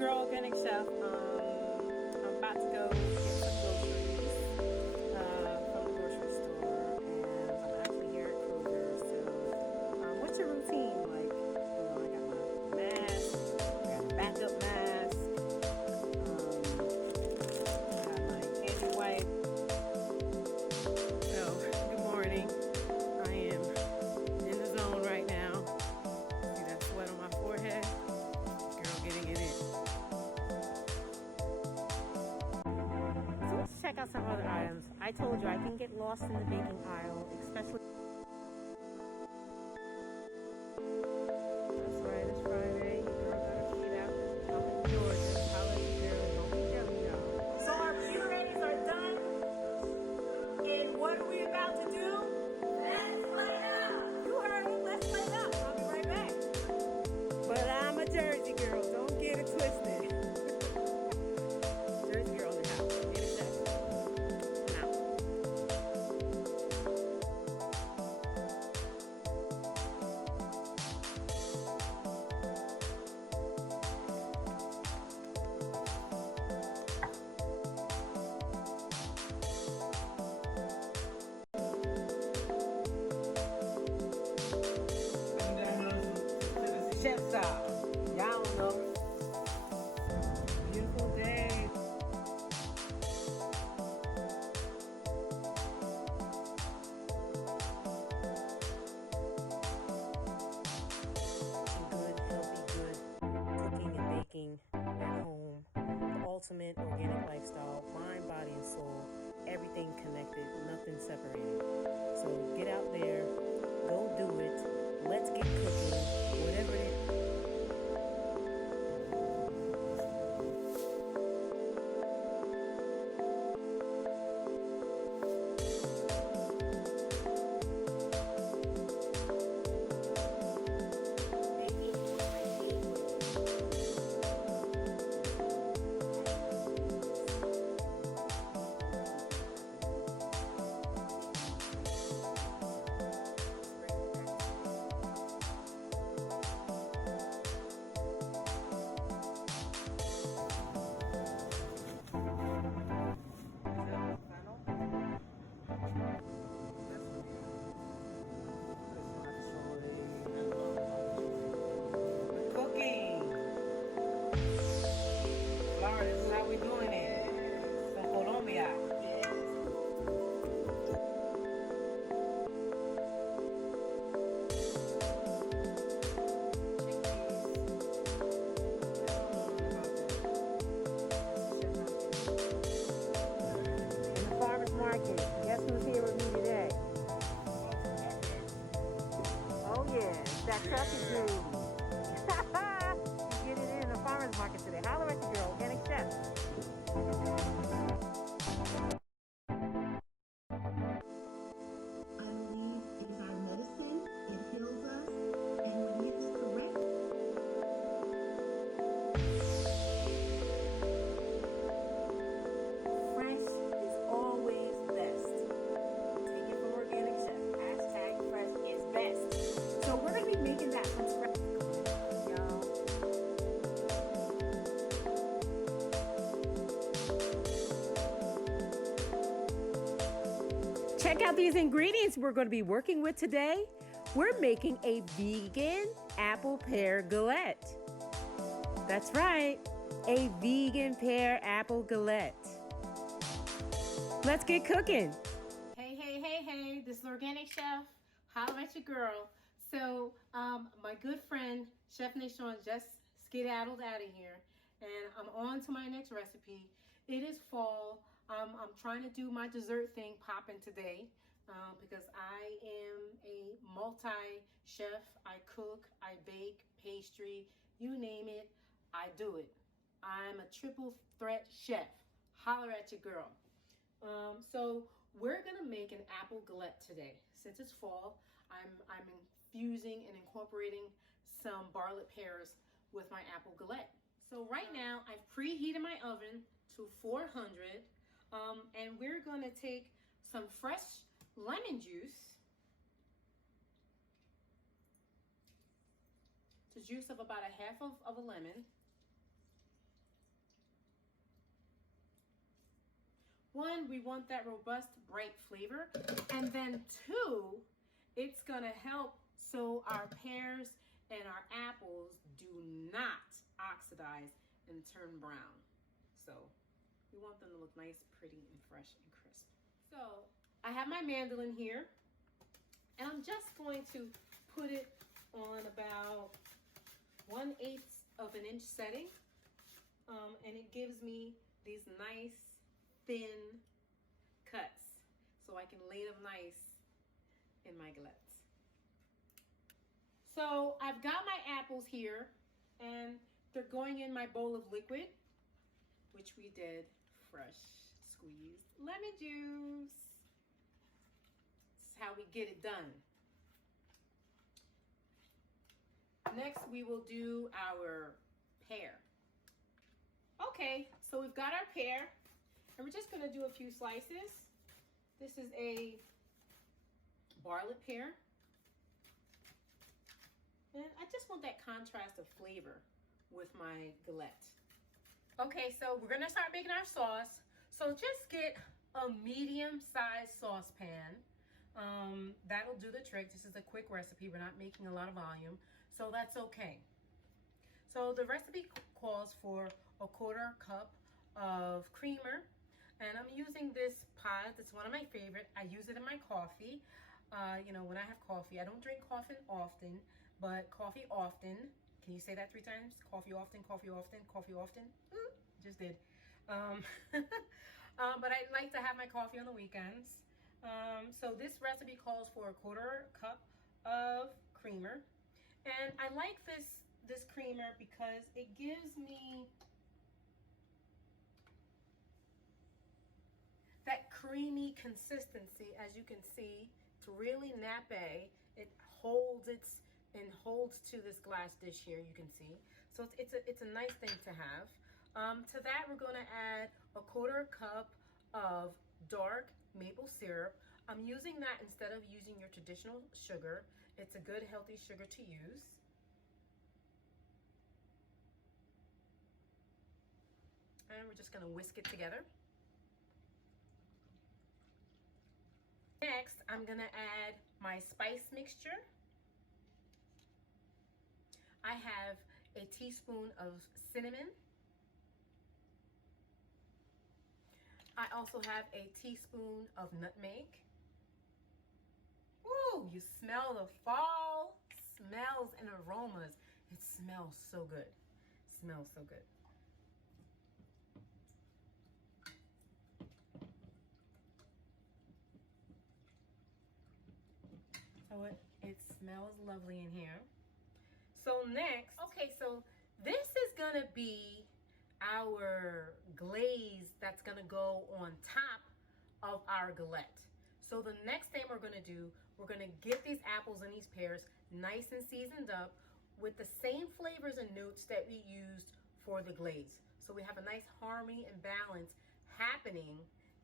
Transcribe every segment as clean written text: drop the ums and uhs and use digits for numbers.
girl, organic chef. I'm about to go get some groceries from the grocery store, and I'm actually here at Kroger. So, what's your routine like? I got my mask, I got a backup mask, I got my handy wipe. So, good morning. I am in the zone right now. See that sweat on my forehead? Girl, getting it in. So let's check out some other items. I told you I can get lost in the baking aisle, especially. That's right, it's Friday. Girl got her feet out. I'm in Georgia. I'll let you girl. Don't be jelly, y'all. So our purees are done. And what are we about to do? Let's play up. You heard it. Let's play up. I'll be right back. But I'm a Jersey girl. Don't get it twisted. Jersey girl in the house. Get it set. I'm out. Chef style. Y'all don't know. Beautiful day. Good, healthy, good cooking and baking at home. The ultimate organic lifestyle, mind, body, and soul. Everything connected, nothing separated. So get out there, go do it. Let's get cooking, whatever it is. Cooking. Laura, this is how we're doing it. From Colombia. In the farmer's market. Guess who's here with me today? Oh yeah, that trucking dude. You get it in the farmer's market today. Holler at your girl, organic chef. I believe it is our medicine, it heals us, and when used correctly, Fresh is always best. Take it from Organic Chef. Hashtag fresh is best. So we're going to be making that from scratch. Y'all. Check out these ingredients we're going to be working with today. We're making a vegan apple pear galette. That's right, a vegan pear apple galette. Let's get cooking. Hey, this is Organic Chef. Holla at your girl. So, my good friend, Chef Nation, just skedaddled out of here, and I'm on to my next recipe. It is fall. I'm trying to do my dessert thing popping today because I am a multi-chef. I cook, I bake, pastry, you name it, I do it. I'm a triple threat chef. Holler at your girl. So we're gonna make an apple galette today. Since it's fall, I'm infusing and incorporating some barlett pears with my apple galette. So right now I've preheated my oven to 400, and we're gonna take some fresh lemon juice, the juice of about a half of a lemon, One, we want that robust, bright flavor. And then two, it's gonna help so our pears and our apples do not oxidize and turn brown. So we want them to look nice, pretty, and fresh and crisp. So I have my mandolin here, and I'm just going to put it on about 1/8 of an inch setting. And it gives me these nice thin cuts so I can lay them nice in my galettes. So I've got my apples here, and they're going in my bowl of liquid, which we did fresh squeezed lemon juice. This is how we get it done. Next, we will do our pear. Okay, so we've got our pear, and we're just gonna do a few slices. This is a Bartlett pear. And I just want that contrast of flavor with my galette. Okay, so we're gonna start making our sauce. So just get a medium-sized saucepan. That'll do the trick. This is a quick recipe. We're not making a lot of volume, so that's okay. So the recipe calls for a 1/4 cup of creamer, and I'm using this pod. That's one of my favorite. I use it in my coffee. You know, when I have coffee, I don't drink coffee often, but coffee often. Can you say that 3 times? Coffee often, coffee often, coffee often. Just did. But I like to have my coffee on the weekends. So this recipe calls for a 1/4 cup of creamer, and I like this creamer because it gives me that creamy consistency. As you can see, it's really nappe. It holds to this glass dish here, you can see. So it's a nice thing to have. To that, we're going to add a 1/4 cup of dark maple syrup. I'm using that instead of using your traditional sugar. It's a good, healthy sugar to use. And we're just going to whisk it together. Next, I'm going to add my spice mixture. I have a teaspoon of cinnamon. I also have a teaspoon of nutmeg. Woo, you smell the fall smells and aromas. It smells so good. It smells so good. So it smells lovely in here. So next, okay, so this is gonna be our glaze that's gonna go on top of our galette. So the next thing we're gonna do, we're gonna get these apples and these pears nice and seasoned up with the same flavors and notes that we used for the glaze. So we have a nice harmony and balance happening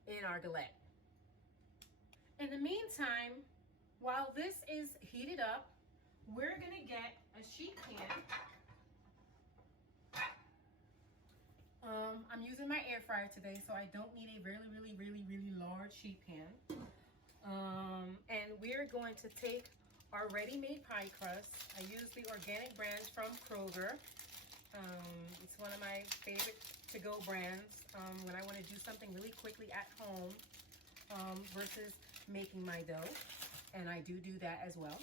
in our galette. In the meantime, while this is heated up, we're gonna get a sheet pan. I'm using my air fryer today, so I don't need a really large sheet pan. And we're going to take our ready-made pie crust. I use the organic brands from Kroger. It's one of my favorite to-go brands when I want to do something really quickly at home versus making my dough. And I do that as well.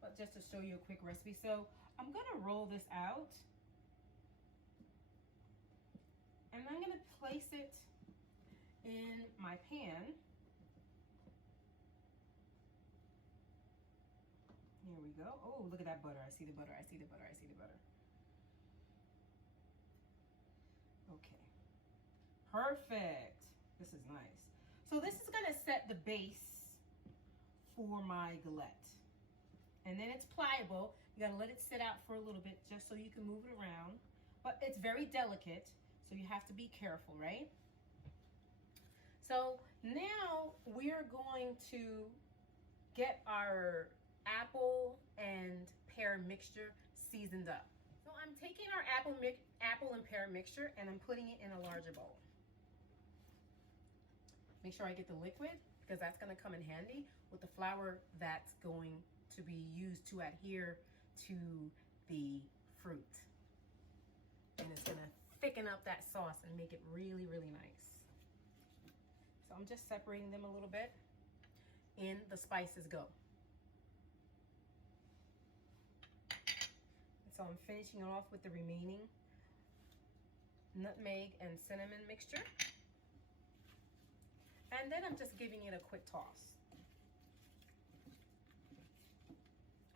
But just to show you a quick recipe. So I'm gonna roll this out. And I'm gonna place it in my pan. Here we go. Oh, look at that butter. I see the butter, I see the butter, I see the butter. Okay, perfect. This is nice. So this is gonna set the base for my galette. And then it's pliable. You gotta let it sit out for a little bit just so you can move it around. But it's very delicate, so you have to be careful, right? So now we're going to get our apple and pear mixture seasoned up. So I'm taking our apple and pear mixture and I'm putting it in a larger bowl. make sure I get the liquid, because that's going to come in handy with the flour that's going to be used to adhere to the fruit. And it's going to thicken up that sauce and make it really, really nice. So I'm just separating them a little bit, and the spices go. And so I'm finishing it off with the remaining nutmeg and cinnamon mixture. And then I'm just giving it a quick toss.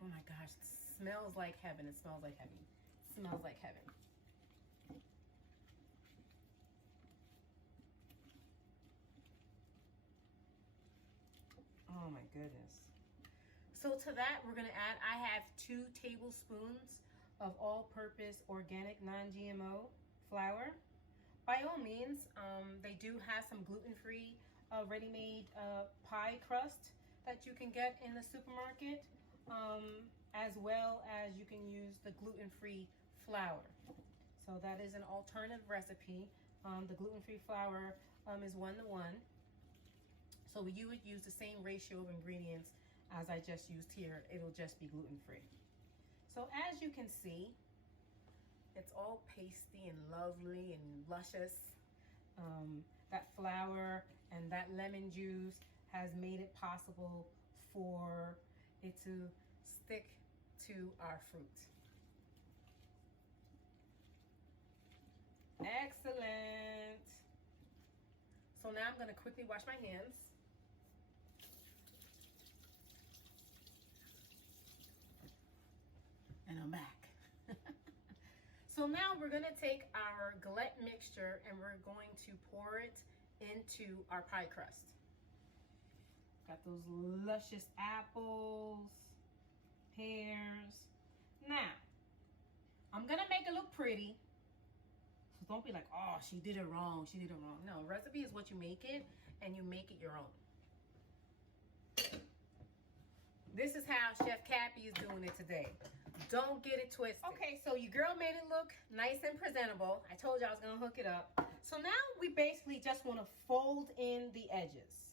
Oh my gosh, it smells like heaven. It smells like heaven. It smells like heaven. Oh my goodness. So to that, we're gonna add, I have 2 tablespoons of all-purpose organic non-GMO flour. By all means, they do have some gluten-free ready-made pie crust that you can get in the supermarket, as well as you can use the gluten-free flour. So that is an alternative recipe. The gluten-free flour is 1-to-1. So you would use the same ratio of ingredients as I just used here. It'll just be gluten-free. So as you can see, it's all pasty and lovely and luscious. That flour and that lemon juice has made it possible for it to stick to our fruit. Excellent. So now I'm going to quickly wash my hands. And I'm back. So now we're going to take our Galette mixture and we're going to pour it into our pie crust. Got those luscious apples, pears. Now, I'm going to make it look pretty. So don't be like, oh, she did it wrong. She did it wrong. No, recipe is what you make it, and you make it your own. This is how Chef Cappy is doing it today. Don't get it twisted. Okay, so your girl made it look nice and presentable. I told you I was gonna hook it up. So now we basically just wanna fold in the edges.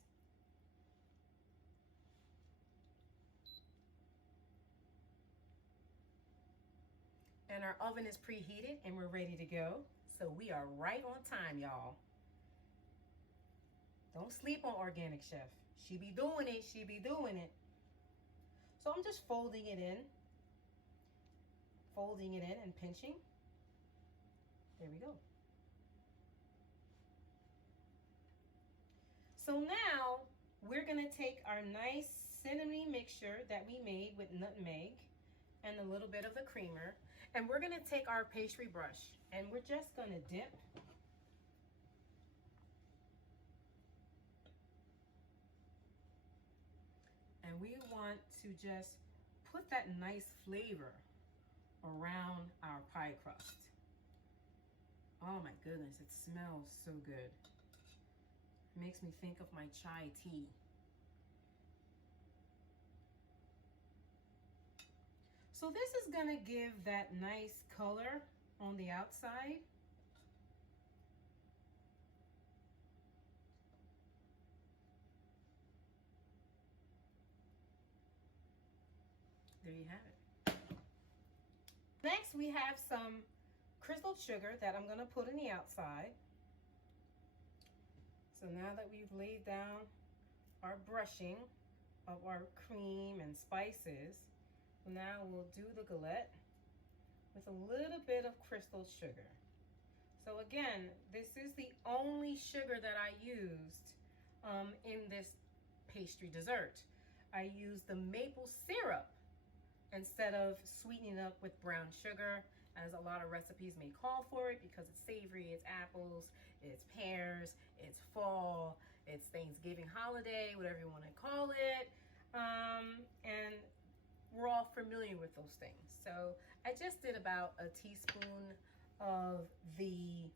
And our oven is preheated and we're ready to go. So we are right on time, y'all. Don't sleep on Organic Chef. She be doing it, she be doing it. So I'm just folding it in and pinching. There we go. So now we're gonna take our nice cinnamon mixture that we made with nutmeg and a little bit of the creamer, and we're gonna take our pastry brush and we're just gonna dip and we want to just put that nice flavor around our pie crust. Oh my goodness, it smells so good. It makes me think of my chai tea. So this is gonna give that nice color on the outside. There you have it. Next, we have some crystal sugar that I'm gonna put in the outside. So now that we've laid down our brushing of our cream and spices, now we'll do the galette with a little bit of crystal sugar. So again, this is the only sugar that I used in this pastry dessert. I used the maple syrup instead of sweetening up with brown sugar, as a lot of recipes may call for it, because it's savory, it's apples, it's pears, it's fall, it's Thanksgiving holiday, whatever you want to call it. And we're all familiar with those things. So I just did about a teaspoon of the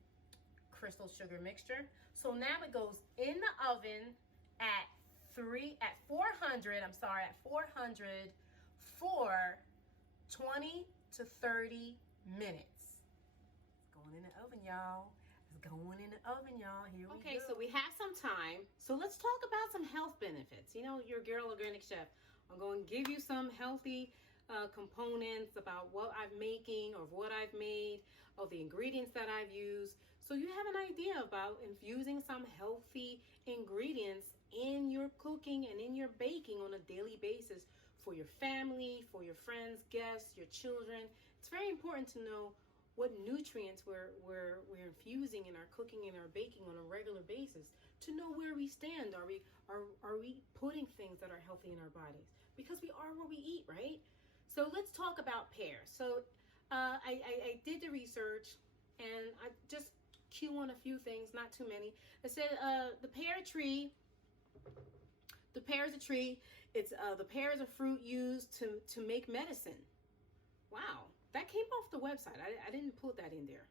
crystal sugar mixture. So now it goes in the oven at 400 for 20 to 30 minutes. It's going in the oven, y'all. It's going in the oven, y'all. Here we go. Okay, so we have some time. So let's talk about some health benefits. You know, your girl organic chef. I'm going to give you some healthy components about what I'm making or what I've made, of the ingredients that I've used, so you have an idea about infusing some healthy ingredients in your cooking and in your baking on a daily basis for your family, for your friends, guests, your children. It's very important to know what nutrients we're infusing in our cooking and our baking on a regular basis, to know where we stand. Are we putting things that are healthy in our bodies? Because we are what we eat, right? So let's talk about pear. So I did the research, and I just cue on a few things, not too many. It said the pear is a tree. It's the pear is a fruit used to make medicine. Wow, that came off the website. I didn't put that in there.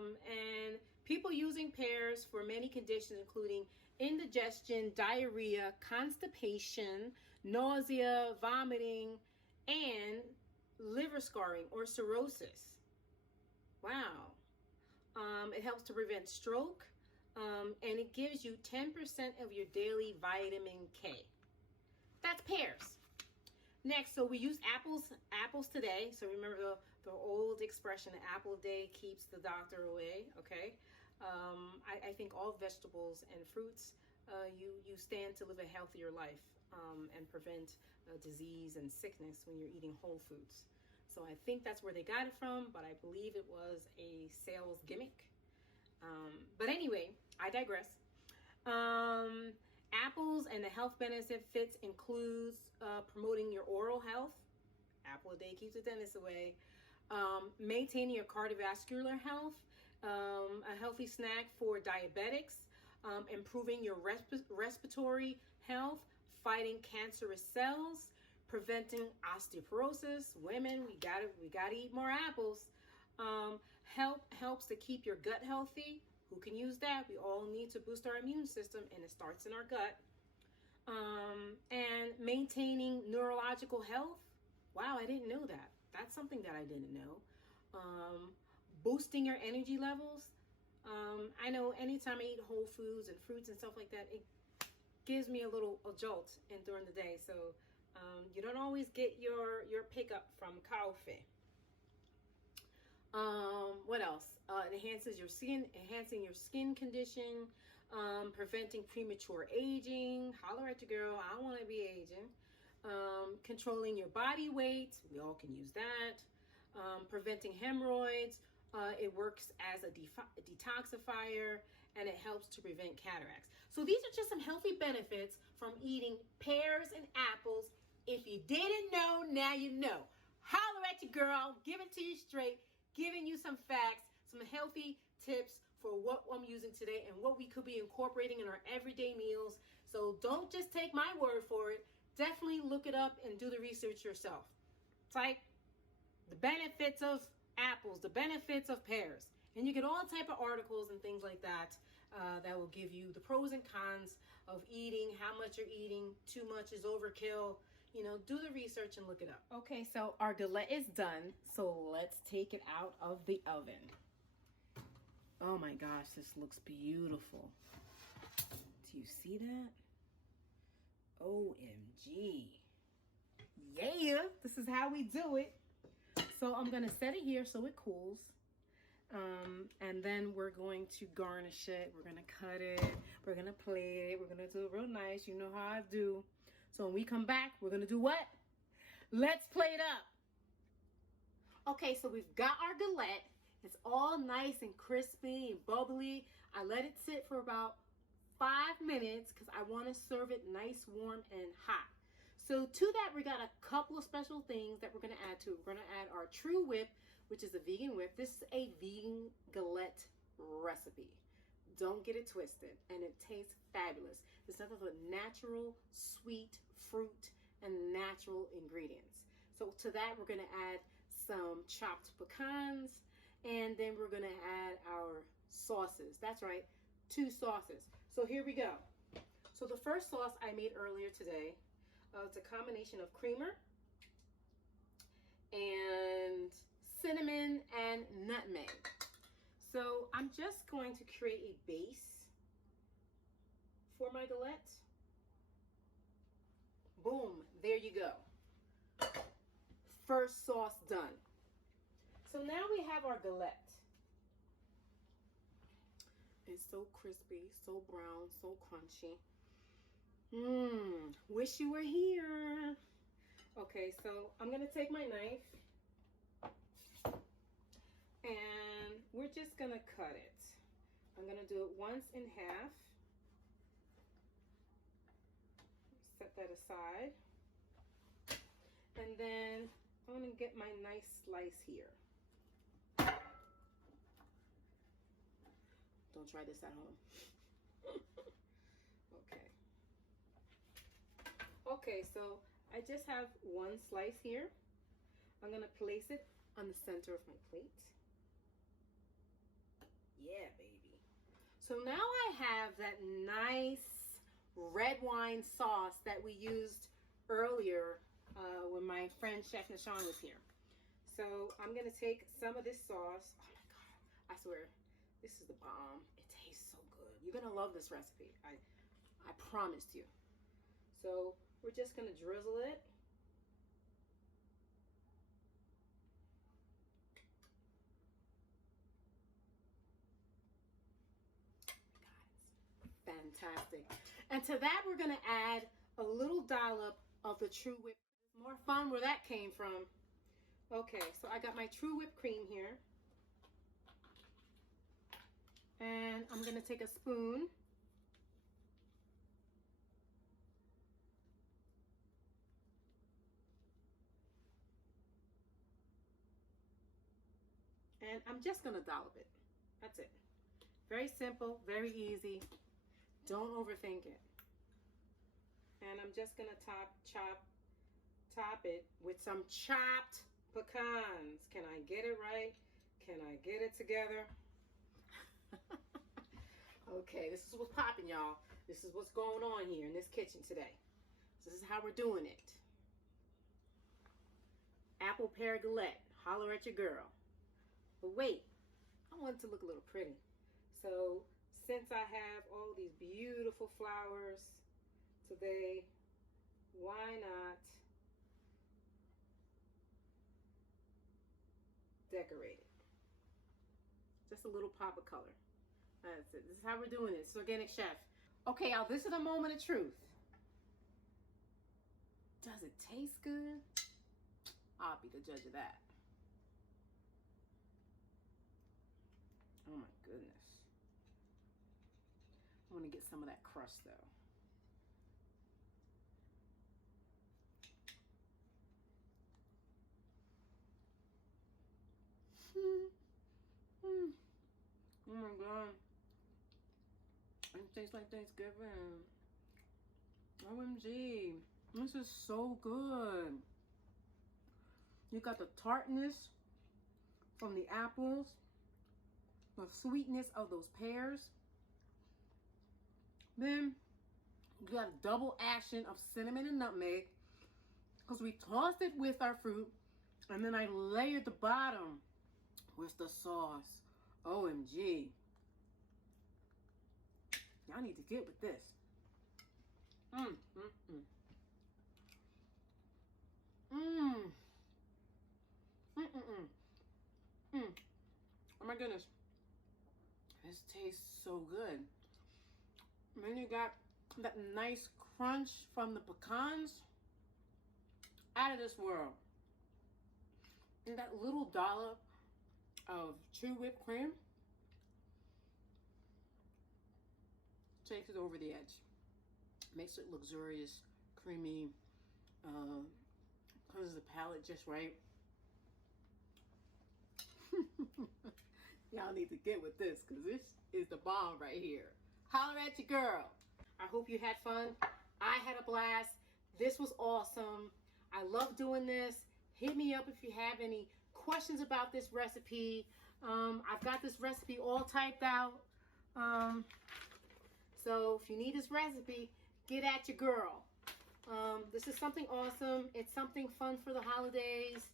And people using pears for many conditions, including indigestion, diarrhea, constipation, nausea, vomiting, and liver scarring or cirrhosis. Wow. It helps to prevent stroke, and it gives you 10% of your daily vitamin K. That's pears. Next, so we use apples today. So remember the old expression, an apple a day keeps the doctor away, okay? I think all vegetables and fruits, you stand to live a healthier life and prevent disease and sickness when you're eating whole foods. So I think that's where they got it from, but I believe it was a sales gimmick. But anyway, I digress. Apples and the health benefits includes promoting your oral health. Apple a day keeps the dentist away. Maintaining your cardiovascular health. A healthy snack for diabetics. Improving your respiratory health. Fighting cancerous cells. Preventing osteoporosis. Women, we gotta eat more apples. Helps to keep your gut healthy. Who can use that? We all need to boost our immune system, and it starts in our gut. And maintaining neurological health. Wow, I didn't know that. That's something that I didn't know. Boosting your energy levels. I know anytime I eat whole foods and fruits and stuff like that, it gives me a jolt during the day. So you don't always get your pickup from coffee. What else? It enhances your skin, enhancing your skin condition, preventing premature aging. Holler at your girl, I want to be aging. Controlling your body weight. We all can use that. Preventing hemorrhoids. It works as a detoxifier, and it helps to prevent cataracts. So these are just some healthy benefits from eating pears and apples. If you didn't know, now you know. Holler at your girl, give it to you straight. Giving you some facts, some healthy tips for what I'm using today and what we could be incorporating in our everyday meals. So don't just take my word for it. Definitely look it up and do the research yourself. Type the benefits of apples, the benefits of pears, and you get all type of articles and things like that that will give you the pros and cons of eating, how much you're eating. Too much is overkill. You know, do the research and look it up. Okay, so our galette is done. So let's take it out of the oven. Oh my gosh, this looks beautiful. Do you see that? OMG. Yeah, this is how we do it. So I'm going to set it here so it cools. And then we're going to garnish it. We're going to cut it. We're going to plate it. We're going to do it real nice. You know how I do. So when we come back, we're going to do what? Let's plate up. Okay, so we've got our galette. It's all nice and crispy and bubbly. I let it sit for about 5 minutes because I want to serve it nice, warm, and hot. So to that, we got a couple of special things that we're going to add to it. We're going to add our True Whip, which is a vegan whip. This is a vegan galette recipe. Don't get it twisted, and it tastes fabulous. It's nothing but natural, sweet fruit and natural ingredients. So to that, we're going to add some chopped pecans, and then we're going to add our sauces. That's right, 2 sauces. So here we go. So the first sauce I made earlier today, it's a combination of creamer and cinnamon, and nutmeg. So I'm just going to create a base for my galette. Boom, there you go. First sauce done. So now we have our galette. It's so crispy, so brown, so crunchy. Wish you were here. Okay, so I'm gonna take my knife and we're just gonna cut it. I'm gonna do it once in half. Set that aside. And then I'm gonna get my nice slice here. Don't try this at home. Okay. Okay, so I just have one slice here. I'm gonna place it on the center of my plate. Yeah, baby. So now I have that nice red wine sauce that we used earlier when my friend Chef Nishan was here. So I'm gonna take some of this sauce. Oh my God, I swear, this is the bomb. It tastes so good. You're gonna love this recipe. I promised you. So we're just gonna drizzle it. Fantastic. And to that, we're going to add a little dollop of the True Whip. More fun where that came from. Okay, so I got my True Whipped Cream here. And I'm going to take a spoon. And I'm just going to dollop it. That's it. Very simple, very easy. Don't overthink it. And I'm just gonna top it with some chopped pecans. Can I get it right? Can I get it together? Okay, this is what's popping, y'all. This is what's going on here in this kitchen today. This is how we're doing it. Apple pear galette. Holler at your girl. But wait, I want it to look a little pretty. So since I have all these beautiful flowers today, why not decorate it? Just a little pop of color. That's it. This is how we're doing it. It's Organic Chef. Okay, y'all, this is a moment of truth. Does it taste good? I'll be the judge of that. Oh my goodness. I want to get some of that crust though. Oh my God. It tastes like Thanksgiving. OMG. This is so good. You got the tartness from the apples, the sweetness of those pears. Then you got a double action of cinnamon and nutmeg because we tossed it with our fruit, and then I layered the bottom with the sauce. OMG. Y'all need to get with this. Oh my goodness. This tastes so good. And then you got that nice crunch from the pecans. Out of this world. And that little dollop of True Whipped Cream takes it over the edge. Makes it luxurious, creamy, cleanses the palate just right. Y'all need to get with this because this is the bomb right here. Holler at your girl. I hope you had fun. I had a blast. This was awesome. I love doing this. Hit me up if you have any questions about this recipe. I've got this recipe all typed out. So if you need this recipe, get at your girl. This is something awesome. It's something fun for the holidays.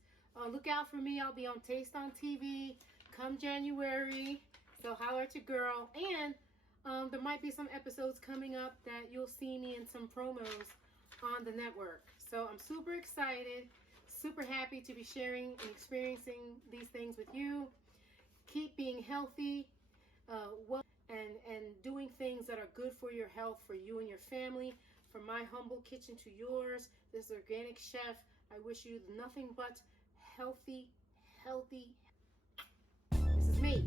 Look out for me. I'll be on Taste on TV come January. So holler at your girl. And there might be some episodes coming up that you'll see me in some promos on the network. So I'm super excited, super happy to be sharing and experiencing these things with you. Keep being healthy, and doing things that are good for your health, for you and your family. From my humble kitchen to yours, this organic chef, I wish you nothing but healthy. This is me.